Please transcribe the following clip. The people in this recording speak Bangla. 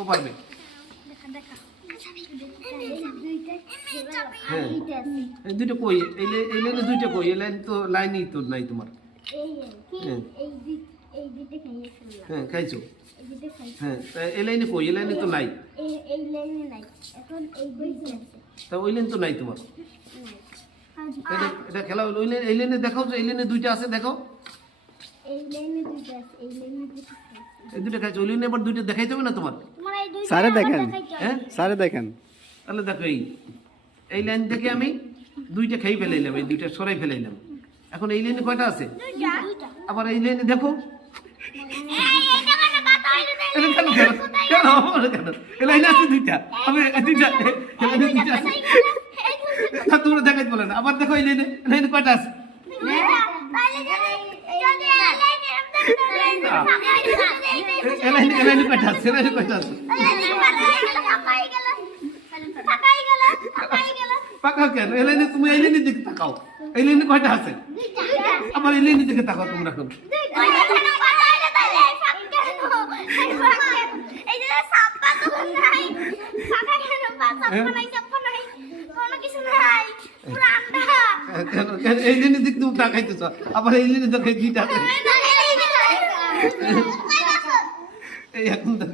ও পারবে। হ্যাঁ এই দুটো কই, এই লাইনে দুইটা কই, এই লাইন তো লাইনই তো নাই তোমার। হ্যাঁ খাইছো। হ্যাঁ এই লাইনে কই, এই লাইনে তো নাই। তা ওই লাইন তো নাই তোমার। এটা খেলা ওই লাইন, এই লাইনে দেখাও যে এই লাইনে দুইটা আছে, দেখাও। এই দুটো খাইছো, ওই লাইনে আবার দুইটা দেখাইতে হবে না তোমার। স্যারে দেখেন, হ্যাঁ স্যারে দেখেন। তাহলে দেখো এই লাইন থেকে আমি দুইটা খেয়ে ফেলাইলাম, এই দুইটা সরাই ফেলাইলাম। এখন এই লাইনে কয়টা আছে? আবার এই লাইনে দেখো। কেন কেন কেন কেন এই লাইনে আছে দুইটা, আমি দুইটা দুইটা আছে। তোমরা দেখাইতে বলে না, আবার দেখো এই লাইনে কয়টা আছে? এই লাইনে কয়টা আছে? এই লাইনে কয়টা আছে? পাকাও কেন? এই লাইনে তুমি এই লাইনের দিকে তাকাও, এই লাইনে কয়টা আছে? আবার এই লাইনের দিকে তাকাও তোমরা এখন। এই লাইনের দিকে তুমি তাকাইতেছ, আবার এই লাইনে দেখো দুইটা আছে। এই এখন দেখো